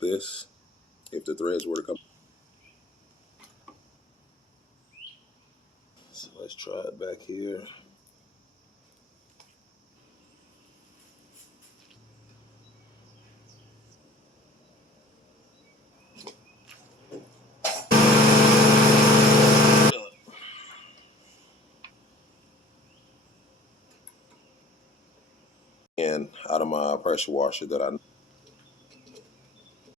this, if the threads were to come. So let's try it back here. And out of my pressure washer that I